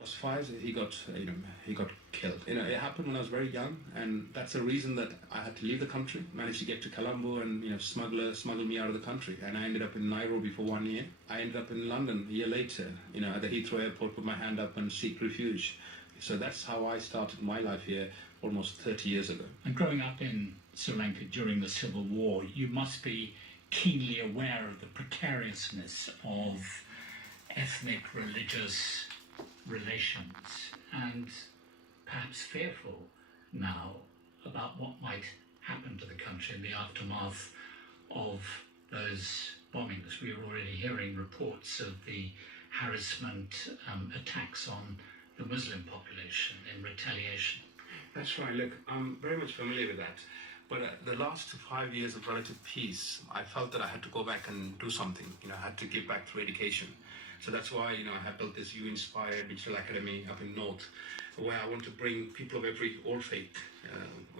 Was five, he got killed. It happened when I was very young, and that's the reason that I had to leave the country. Managed to get to Colombo, and smuggle me out of the country. And I ended up in Nairobi for 1 year. I ended up in London a year later. At the Heathrow Airport, put my hand up and seek refuge. So that's how I started my life here almost 30 years ago. And growing up in Sri Lanka during the Civil War, you must be keenly aware of the precariousness of ethnic, religious relations, and perhaps fearful now about what might happen to the country in the aftermath of those bombings. We were already hearing reports of the harassment, attacks on the Muslim population in retaliation. That's right. Look, I'm very much familiar with that. But the last 5 years of relative peace, I felt that I had to go back and do something. I had to give back through education. So that's why, I have built this U-inspired digital academy up in North, where I want to bring people of all faith,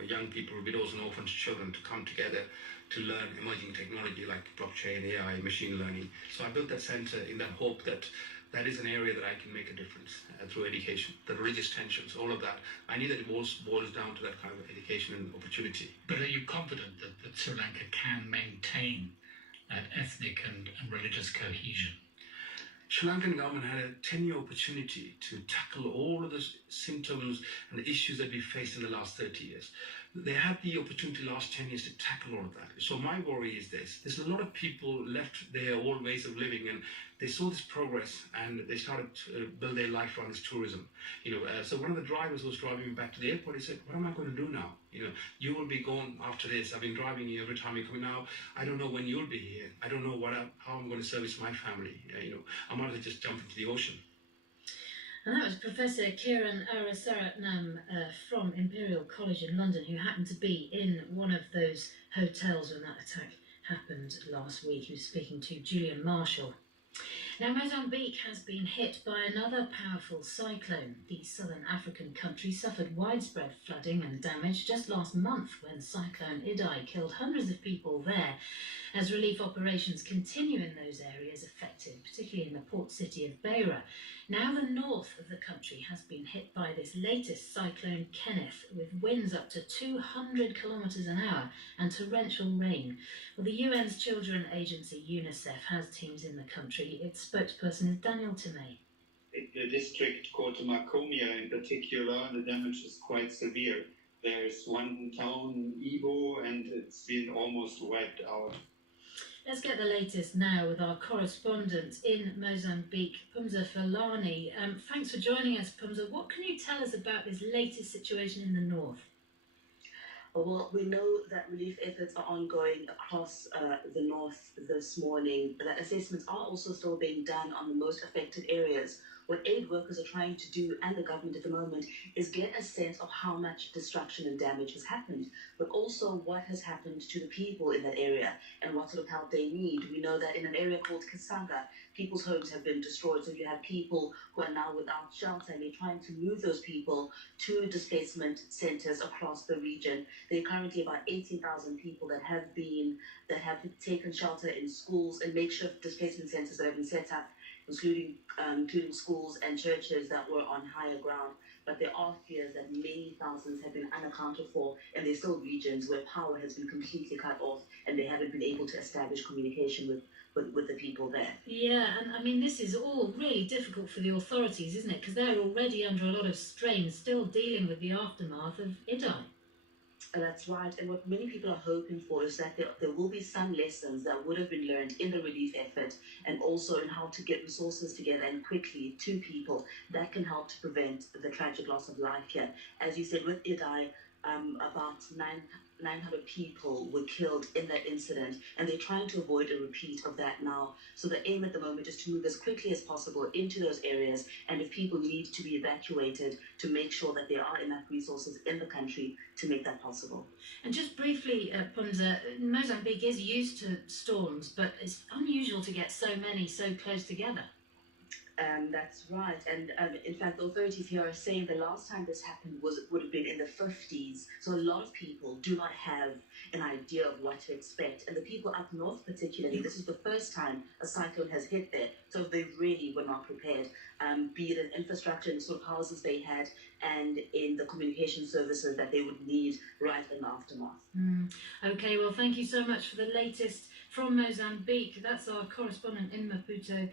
young people, widows and orphans, children, to come together to learn emerging technology like blockchain, AI, machine learning. So I built that center in that hope that that is an area that I can make a difference through education. The religious tensions, all of that. I need that it boils down to that kind of education and opportunity. But are you confident that Sri Lanka can maintain that ethnic and religious cohesion? Sri Lankan government had a 10-year opportunity to tackle all of the symptoms and the issues that we faced in the last 30 years. They had the opportunity last 10 years to tackle all of that. So my worry is this. There's a lot of people left their old ways of living, and they saw this progress and they started to build their life around this tourism. So one of the drivers was driving me back to the airport. He said, what am I going to do now? You will be gone after this. I've been driving you every time you come now. I don't know when you'll be here. I don't know how I'm going to service my family. I might as well just jump into the ocean. And that was Professor Kiran Arasaratnam from Imperial College in London, who happened to be in one of those hotels when that attack happened last week. He was speaking to Julian Marshall. Now, Mozambique has been hit by another powerful cyclone. The southern African country suffered widespread flooding and damage just last month when Cyclone Idai killed hundreds of people there, as relief operations continue in those areas affected, particularly in the port city of Beira. Now the north of the country has been hit by this latest cyclone Kenneth, with winds up to 200 kilometres an hour and torrential rain. Well, the UN's children agency UNICEF has teams in the country. Its spokesperson is Daniel Tomei. In the district called Makomia in particular, the damage is quite severe. There's one town, Ibo, and it's been almost wiped out. Let's get the latest now with our correspondent in Mozambique, Pumza Falani. Thanks for joining us, Pumza. What can you tell us about this latest situation in the north? Well, we know that relief efforts are ongoing across the north this morning, but that assessments are also still being done on the most affected areas. What aid workers are trying to do, and the government at the moment, is get a sense of how much destruction and damage has happened, but also what has happened to the people in that area and what sort of help they need. We know that in an area called Kasanga, people's homes have been destroyed, so you have people who are now without shelter, and they're trying to move those people to displacement centers across the region. There are currently about 18,000 people that have taken shelter in schools and makeshift displacement centers that have been set up, including schools and churches that were on higher ground. But there are fears that many thousands have been unaccounted for, and there's still regions where power has been completely cut off and they haven't been able to establish communication with the people there. Yeah, and I mean, this is all really difficult for the authorities, isn't it? Because they're already under a lot of strain, still dealing with the aftermath of Idai. That's right, and what many people are hoping for is that there will be some lessons that would have been learned in the relief effort, and also in how to get resources together and quickly to people that can help to prevent the tragic loss of life here. As you said, with Idai, about 900 people were killed in that incident, and they're trying to avoid a repeat of that now. So the aim at the moment is to move as quickly as possible into those areas, and if people need to be evacuated, to make sure that there are enough resources in the country to make that possible. And just briefly, Pumza, Mozambique is used to storms, but it's unusual to get so many so close together. That's right. And in fact, the authorities here are saying the last time this happened would have been in the 50s. So a lot of people do not have an idea of what to expect. And the people up north particularly, this is the first time a cyclone has hit there. So they really were not prepared, be it in infrastructure, in the sort of houses they had, and in the communication services that they would need right in the aftermath. Okay, well, thank you so much for the latest from Mozambique. That's our correspondent in Maputo,